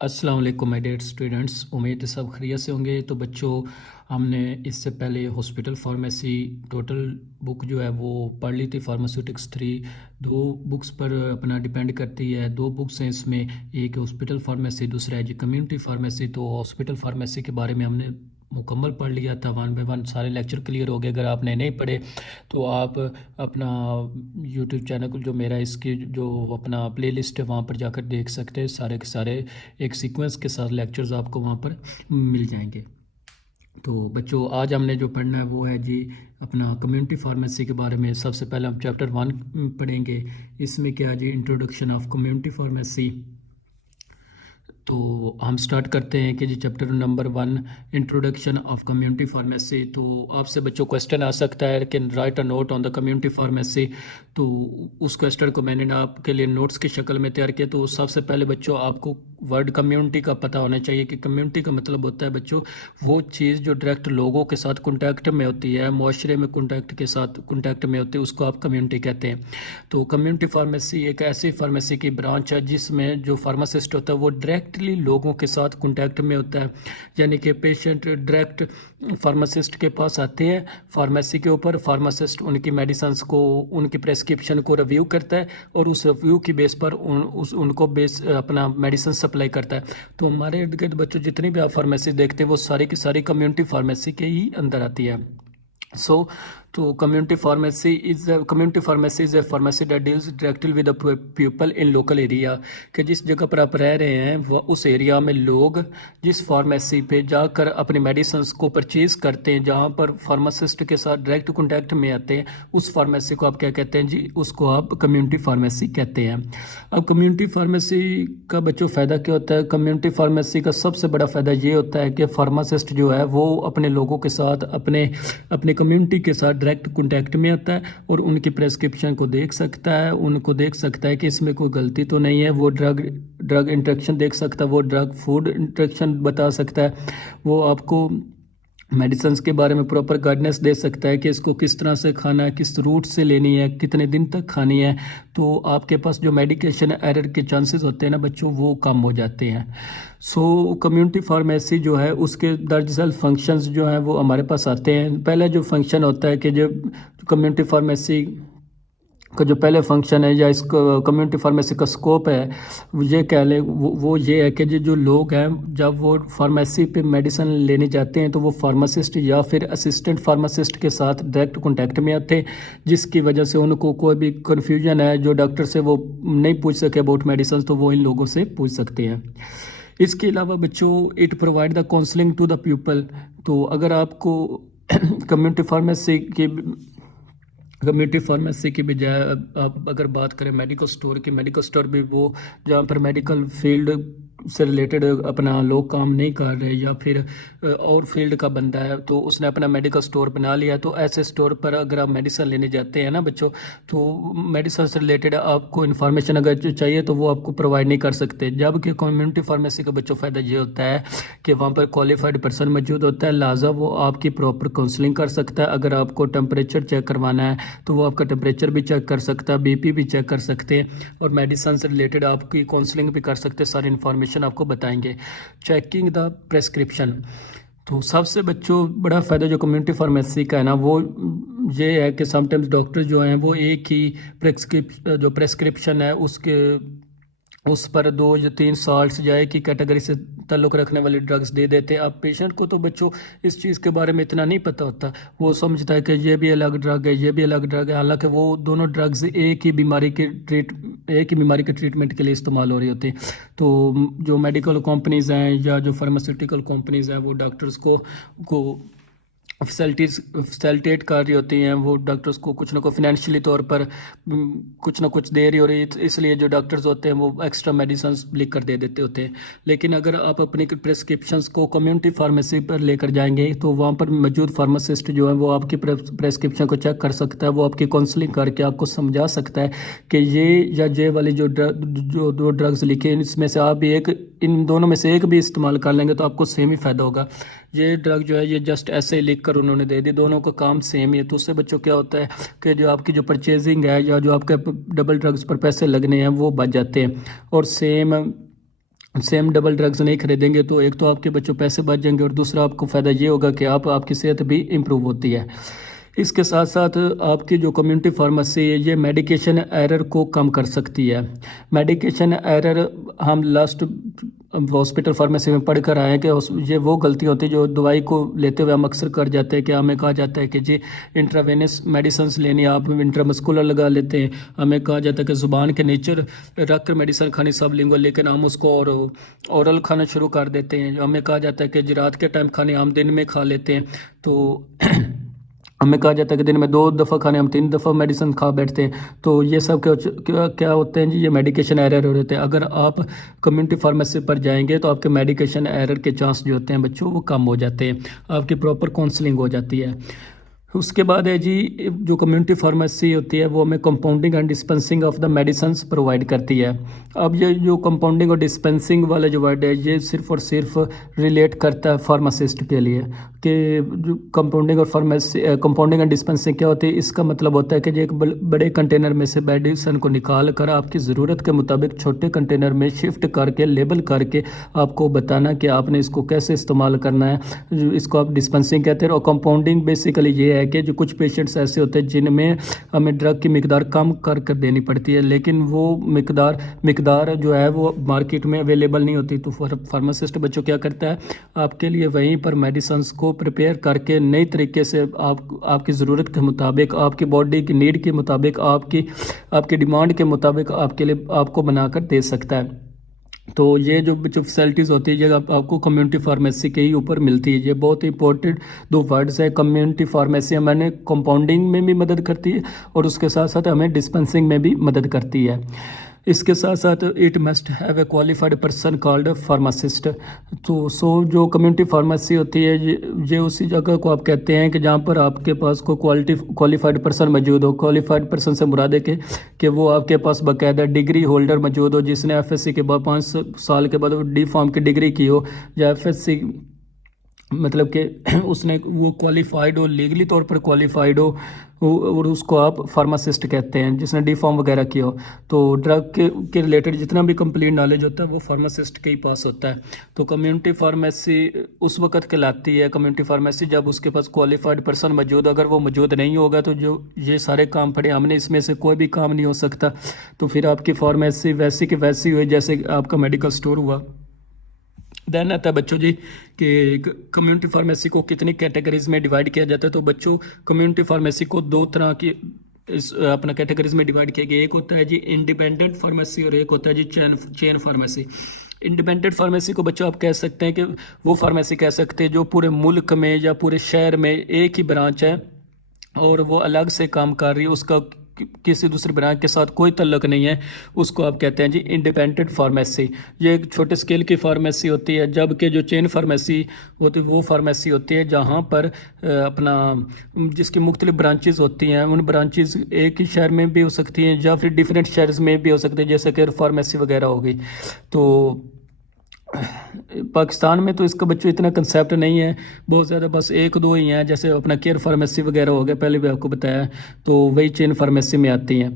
अस्सलाम वालेकुम my dear students, उम्मीद है सब खैरियत से होंगे। तो बच्चों, हमने इससे पहले हॉस्पिटल फार्मेसी टोटल बुक जो है वो पढ़ ली थी। फार्मास्यूटिक्स 3 दो बुक्स पर अपना डिपेंड करती है। दो बुक्स हैं इसमें, एक हॉस्पिटल फार्मेसी, दूसरा है जी कम्युनिटी फार्मेसी। तो हॉस्पिटल फार्मेसी के बारे में हमने मुकम्मल पढ़ लिया था, 1 बाय 1 सारे लेक्चर क्लियर हो गए। अगर आपने नहीं पढ़े तो आप अपना यूट्यूब चैनल जो मेरा इसकी जो अपना प्लेलिस्ट है वहाँ पर जाकर देख सकते हैं। सारे के सारे एक सीक्वेंस के साथ लेक्चर्स आपको वहाँ पर मिल जाएंगे। तो बच्चों, आज हमने जो पढ़ना है वो है जी अपना कम्युनिटी फार्मेसी के बारे में। सबसे पहले हम चैप्टर 1 पढ़ेंगे। इसमें क्या है जी, इंट्रोडक्शन ऑफ कम्युनिटी फार्मेसी। तो हम स्टार्ट करते हैं कि जी chapter number 1, introduction of community pharmacy. तो आपसे बच्चों क्वेश्चन आ सकता है कि write a note on the community pharmacy. तो उस क्वेश्चन को मैंने आपके लिए नोट्स की शक्ल में तैयार किया। तो सबसे पहले बच्चों, आपको वर्ड कम्युनिटी का पता होना चाहिए कि कम्युनिटी का मतलब होता है बच्चों वो चीज़ जो डायरेक्ट लोगों के साथ कॉन्टैक्ट में होती है, मुआशरे में कॉन्टैक्ट में होती है, उसको आप कम्युनिटी कहते हैं। तो कम्युनिटी फार्मेसी एक ऐसी फार्मेसी की ब्रांच है जिसमें जो फार्मासिस्ट होता है वो डायरेक्टली लोगों के साथ कॉन्टैक्ट में होता है। यानी कि पेशेंट डायरेक्ट फार्मासिस्ट के पास आते हैं फार्मेसी के ऊपर, फार्मासिस्ट उनकी मेडिसिन्स को, उनकी प्रेस्क्रिप्शन को रिव्यू करता है और उस रिव्यू की बेस पर उनको बेस अपना मेडिसिन सप्लाई करता है। तो हमारे इर्द गिर्द बच्चों जितनी भी आप फार्मेसी देखते हैं वो सारी की सारी कम्युनिटी फार्मेसी के ही अंदर आती है। तो community pharmacy is a pharmacy that deals directly with the people in local area. कि जिस जगह पर आप रह रहे हैं वह उस एरिया में लोग जिस फार्मेसी पे जाकर अपनी मेडिसिन को परचेज करते हैं, जहाँ पर फार्मासिस्ट के साथ डायरेक्ट कॉन्टैक्ट में आते हैं, उस फार्मेसी को आप क्या कहते हैं जी, उसको आप कम्युनिटी फार्मेसी कहते हैं। अब कम्युनिटी फार्मेसी का बच्चों फ़ायदा क्या होता है? कम्युनिटी फार्मेसी का सबसे बड़ा फ़ायदा ये होता है कि फार्मासिस्ट जो है वो अपने लोगों के साथ, अपने कम्युनिटी के साथ डायरेक्ट कॉन्टैक्ट में आता है और उनकी प्रेस्क्रिप्शन को देख सकता है, उनको देख सकता है कि इसमें कोई गलती तो नहीं है। वो ड्रग इंट्रैक्शन देख सकता है, वो ड्रग फूड इंट्रैक्शन बता सकता है, वो आपको मेडिसिन्स के बारे में प्रॉपर गाइडेंस दे सकता है कि इसको किस तरह से खाना है, किस रूट से लेनी है, कितने दिन तक खानी है। तो आपके पास जो मेडिकेशन एरर के चांसेस होते हैं ना बच्चों, वो कम हो जाते हैं। कम्युनिटी फार्मेसी जो है उसके दरअसल फंक्शंस जो हैं वो हमारे पास आते हैं। पहला जो फंक्शन होता है कि जो कम्युनिटी फार्मेसी का जो पहले फंक्शन है या इस कम्युनिटी फार्मेसी का स्कोप है, ये कह लें वो ये है कि जो लोग हैं जब वो फार्मेसी पे मेडिसिन लेने जाते हैं तो वो फार्मासिस्ट या फिर असिस्टेंट फार्मासिस्ट के साथ डायरेक्ट कॉन्टैक्ट में आते हैं, जिसकी वजह से उनको कोई भी कन्फ्यूजन है जो डॉक्टर से वो नहीं पूछ सके अबाउट मेडिसिन, तो वो इन लोगों से पूछ सकते हैं। इसके अलावा बच्चों, it provide the counselling to the people. तो अगर आपको कम्युनिटी फार्मेसी की बजाय आप अगर बात करें मेडिकल स्टोर की, मेडिकल स्टोर भी वो जहाँ पर मेडिकल फील्ड से रिलेटेड अपना लोग काम नहीं कर रहे या फिर और फील्ड का बंदा है तो उसने अपना मेडिकल स्टोर बना लिया, तो ऐसे स्टोर पर अगर आप मेडिसिन लेने जाते हैं ना बच्चों, तो मेडिसिन से रिलेटेड आपको इन्फॉर्मेशन अगर जो चाहिए तो वो आपको प्रोवाइड नहीं कर सकते। जबकि कम्युनिटी फार्मेसी का बच्चों फ़ायदा ये होता है कि वहाँ पर क्वालिफाइड पर्सन मौजूद होता है, लिहाजा वो आपकी प्रॉपर काउंसलिंग कर सकता है। अगर आपको टेम्परेचर चेक करवाना है तो वो आपका टेम्परेचर भी चेक कर सकता है, बीपी भी चेक कर सकते हैं और मेडिसिन से रिलेटेड आपकी काउंसलिंग भी कर सकते हैं, सारी इन्फॉर्मेशन आपको बताएंगे। Checking the prescription. तो सबसे बच्चों बड़ा फ़ायदा जो कम्युनिटी फार्मेसी का है ना वो ये है कि समटाइम्स डॉक्टर जो हैं वो एक ही प्रेस्क्रिप्शन है उस पर 2 या 3 साल्ट्स या एक ही कैटेगरी से ताल्लुक़ रखने वाली ड्रग्स दे देते हैं। अब पेशेंट को तो बच्चों इस चीज़ के बारे में इतना नहीं पता होता, वो समझता है कि ये भी अलग ड्रग है, ये भी अलग ड्रग है, हालांकि वो दोनों ड्रग्स एक ही बीमारी के ट्रीटमेंट के लिए इस्तेमाल हो रही होती हैं। तो जो मेडिकल कंपनीज़ हैं या जो फार्मास्यूटिकल कंपनीज़ हैं वो डॉक्टर्स को फैसिलिटेट कर रही होती हैं, वो डॉक्टर्स को कुछ ना कुछ फिनेंशियली तौर पर कुछ ना कुछ दे रही हो रही, इसलिए जो डॉक्टर्स होते हैं वो एक्स्ट्रा मेडिसिन लिख कर दे देते होते हैं। लेकिन अगर आप अपनी प्रेस्क्रिप्शंस को कम्युनिटी फार्मेसी पर लेकर जाएंगे तो वहाँ पर मौजूद फार्मासिस्ट जो है वो आपकी प्रेस्क्रिप्शन को चेक कर सकता है, वो आपकी काउंसलिंग करके आपको समझा सकता है कि ये वाली जो दो ड्रग्स लिखे हैं इसमें से आप इन दोनों में से एक भी इस्तेमाल कर लेंगे तो आपको सेम ही फ़ायदा होगा। ये ड्रग जो है ये जस्ट ऐसे ही लिख कर उन्होंने दे दी, दोनों का काम सेम ही है। तो उससे बच्चों क्या होता है कि जो आपकी जो परचेजिंग है या जो आपके डबल ड्रग्स पर पैसे लगने हैं वो बच जाते हैं और सेम डबल ड्रग्स नहीं खरीदेंगे तो एक तो आपके बच्चों पैसे बच जाएंगे और दूसरा आपको फ़ायदा ये होगा कि आपकी सेहत भी इम्प्रूव होती है। इसके साथ साथ आपकी जो कम्युनिटी फार्मेसी है ये मेडिकेशन एरर को कम कर सकती है। मेडिकेशन एरर हम लास्ट हॉस्पिटल फार्मेसी में पढ़ कर आए हैं कि ये वो गलती होती है जो दवाई को लेते हुए हम अक्सर कर जाते हैं कि हमें कहा जाता है कि जी इंट्रावेनस मेडिसिन लेनी है, आप इंट्रामस्कुलर लगा लेते हैं। हमें कहा जाता है कि ज़ुबान के नीचे रख कर मेडिसिन खानी सबलिंगुअल, लेकिन हम उसको और औरल खाना शुरू कर देते हैं। हमें कहा जाता है कि जी रात के टाइम खाने हम दिन में खा लेते हैं, तो हमें कहा जाता है कि दिन में 2 दफ़ा खाने हम 3 दफ़ा मेडिसिन खा बैठते हैं। तो ये सब क्या होते हैं जी, ये मेडिकेशन एरर हो रहे हैं। अगर आप कम्युनिटी फार्मेसी पर जाएंगे तो आपके मेडिकेशन एरर के चांस जो होते हैं बच्चों वो कम हो जाते हैं, आपकी प्रॉपर काउंसलिंग हो जाती है। उसके बाद है जी जो कम्युनिटी फार्मेसी होती है वो हमें compounding and dispensing of the medicines provide करती है। अब ये जो कंपाउंडिंग और डिस्पेंसिंग वाला जो वर्ड है ये सिर्फ और सिर्फ रिलेट करता है फार्मासिस्ट के लिए कि जो कंपाउंडिंग और कंपाउंडिंग एंड डिस्पेंसिंग क्या होती है। इसका मतलब होता है कि जो एक बड़े कंटेनर में से मेडिसिन को निकाल कर आपकी ज़रूरत के मुताबिक छोटे कंटेनर में शिफ्ट करके लेबल करके आपको बताना कि आपने इसको कैसे इस्तेमाल करना है, इसको आप डिस्पेंसिंग कहते हैं। और कंपाउंडिंग बेसिकली ये है कि जो कुछ पेशेंट्स ऐसे होते हैं जिनमें हमें ड्रग की मिकदार कम कर कर देनी पड़ती है, लेकिन वो मिकदार जो है वो मार्केट में अवेलेबल नहीं होती। तो फार्मासिस्ट बच्चों क्या करता है, आपके लिए वहीं पर मेडिसिन को प्रिपेयर करके नई तरीके से आपकी ज़रूरत के मुताबिक, आपकी बॉडी की नीड के मुताबिक, आपकी डिमांड के मुताबिक आपके लिए आपको बनाकर दे सकता है। तो ये जो फैसिलिटीज़ होती है ये आपको कम्युनिटी फार्मेसी के ही ऊपर मिलती है। ये बहुत इंपॉर्टेंट 2 वर्ड्स है। कम्युनिटी फार्मेसी हमें कंपाउंडिंग में भी मदद करती है और उसके साथ साथ हमें डिस्पेंसिंग में भी मदद करती है। इसके साथ साथ it must have a qualified person called pharmacist. तो जो कम्युनिटी फार्मेसी होती है ये उसी जगह को आप कहते हैं कि जहाँ पर आपके पास कोई क्वालिफाइड पर्सन मौजूद हो। क्वालिफाइड पर्सन से मुराद है कि वो आपके पास बाकायदा डिग्री होल्डर मौजूद हो, जिसने एफएससी के बाद 5 साल के बाद डी फार्म की डिग्री की हो, या एफएससी मतलब कि उसने वो क्वालिफाइड हो, लीगली तौर पर क्वालिफाइड हो, और उसको आप फार्मासिस्ट कहते हैं, जिसने डी फार्म वगैरह किया हो। तो ड्रग के रिलेटेड जितना भी कंप्लीट नॉलेज होता है वो फार्मासिस्ट के ही पास होता है। तो कम्युनिटी फार्मेसी उस वक्त कहलाती है कम्युनिटी फार्मेसी जब उसके पास क्वालिफाइड पर्सन मौजूद। अगर वो मौजूद नहीं होगा तो जो ये सारे काम पड़े हमने इसमें से कोई भी काम नहीं हो सकता। तो फिर आपकी फार्मेसी वैसी की वैसी हुई जैसे आपका मेडिकल स्टोर हुआ। देन आता है बच्चों जी कि कम्युनिटी फार्मेसी को कितनी कैटेगरीज में डिवाइड किया जाता है। तो बच्चों कम्युनिटी फार्मेसी को 2 तरह की अपना कैटेगरीज में डिवाइड किया गया। एक होता है जी इंडिपेंडेंट फार्मेसी और एक होता है जी चेन फार्मेसी। इंडिपेंडेंट फार्मेसी को बच्चों आप कह सकते हैं कि वो फार्मेसी कह सकते हैं जो पूरे मुल्क में या पूरे शहर में एक ही ब्रांच है और वो अलग से काम कर रही है, उसका किसी दूसरे ब्रांच के साथ कोई तल्लुक नहीं है, उसको आप कहते हैं जी इंडिपेंडेंट फार्मेसी। ये एक छोटे स्केल की फार्मेसी होती है। जबकि जो चेन फार्मेसी होती है वो फार्मेसी होती है जहाँ पर अपना जिसकी मुख्तलिफ ब्रांचेस होती हैं। उन ब्रांचेस एक ही शहर में भी हो सकती हैं या फिर डिफरेंट शहर्स में भी हो सकते हैं, जैसे कि फार्मेसी वगैरह हो गई। तो पाकिस्तान में तो इसका बच्चों इतना कंसेप्ट नहीं है बहुत ज़्यादा, बस 1-2 ही हैं, जैसे अपना केयर फार्मेसी वगैरह हो गया, पहले भी आपको बताया, तो वही चेन फार्मेसी में आती हैं।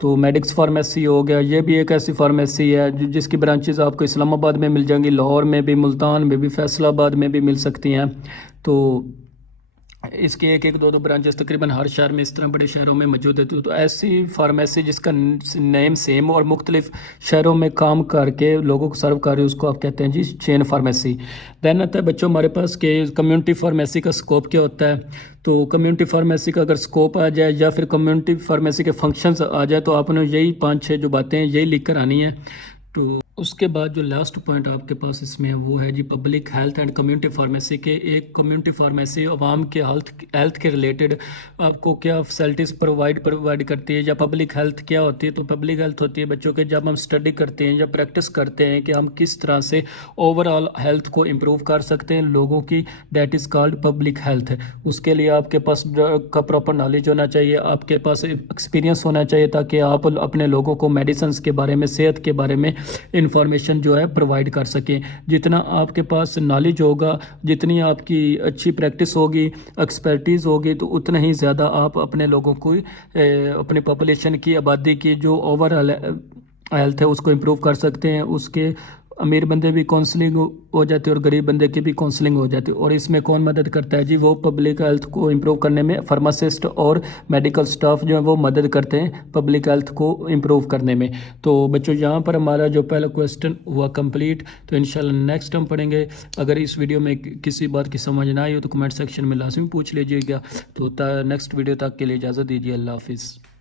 तो मेडिक्स फार्मेसी हो गया, ये भी एक ऐसी फार्मेसी है जिसकी ब्रांचेस आपको इस्लामाबाद में मिल जाएंगी, लाहौर में भी, मुल्तान में भी, फैसलाबाद में भी मिल सकती हैं। तो इसके 1-2 ब्रांचेस तकरीबन हर शहर में इस तरह बड़े शहरों में मौजूद है। तो ऐसी फार्मेसी जिसका नेम सेम और मुख्तलिफ शहरों में काम करके लोगों को सर्व कर रही है उसको आप कहते हैं जी चेन फार्मेसी। देन आता है बच्चों हमारे पास के कम्युनिटी फार्मेसी का स्कोप क्या होता है। तो कम्युनिटी फार्मेसी का अगर स्कोप आ जाए या फिर कम्युनिटी फार्मेसी के फंक्शंस आ जाए तो आपने यही 5-6 जो बातें हैं यही लिख कर आनी है। तो उसके बाद जो लास्ट पॉइंट आपके पास इसमें है वो है जी public health and community pharmacy के। एक कम्युनिटी फार्मेसी आवाम के हेल्थ के रिलेटेड आपको क्या फैसिलिटीज़ प्रोवाइड करती है, या पब्लिक हेल्थ क्या होती है। तो पब्लिक हेल्थ होती है बच्चों के जब हम स्टडी करते हैं या प्रैक्टिस करते हैं कि हम किस तरह से ओवरऑल हेल्थ को इम्प्रूव कर सकते हैं लोगों की, that is called public health. उसके लिए आपके पास का प्रॉपर नॉलेज होना चाहिए, आपके पास एक्सपीरियंस होना चाहिए ताकि आप अपने लोगों को मेडिसिन के बारे में, सेहत के बारे में इंफॉर्मेशन जो है प्रोवाइड कर सकें। जितना आपके पास नॉलेज होगा, जितनी आपकी अच्छी प्रैक्टिस होगी, एक्सपर्टीज़ होगी, तो उतना ही ज़्यादा आप अपने लोगों को अपनी पॉपुलेशन की, आबादी की जो ओवरऑल हेल्थ है उसको इम्प्रूव कर सकते हैं। उसके अमीर बंदे भी काउंसलिंग हो जाती है और गरीब बंदे की भी काउंसलिंग हो जाती है। और इसमें कौन मदद करता है जी, वो पब्लिक हेल्थ को इम्प्रूव करने में फार्मासिस्ट और मेडिकल स्टाफ जो है वो मदद करते हैं पब्लिक हेल्थ को इम्प्रूव करने में। तो बच्चों यहाँ पर हमारा जो पहला क्वेश्चन हुआ कंप्लीट। तो इंशाल्लाह नेक्स्ट हम पढ़ेंगे। अगर इस वीडियो में किसी बात की समझ ना आई हो तो कमेंट सेक्शन में लाजमी पूछ लीजिएगा। तो नेक्स्ट वीडियो तक के लिए इजाज़त दीजिए। अल्लाह हाफिज़।